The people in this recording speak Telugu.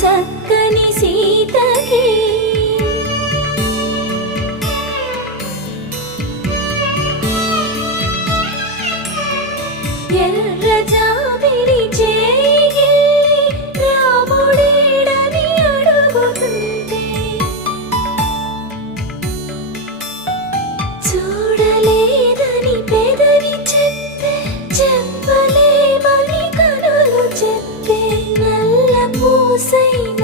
చక్కని సీతకి ఎర్ర జాబిలి చేయి రాముడేడని అడుగుతుంటే చూడలేదని పెదవి చెప్పే చెప్పలేమని కనులు చెప్పే నల్ల పూసైన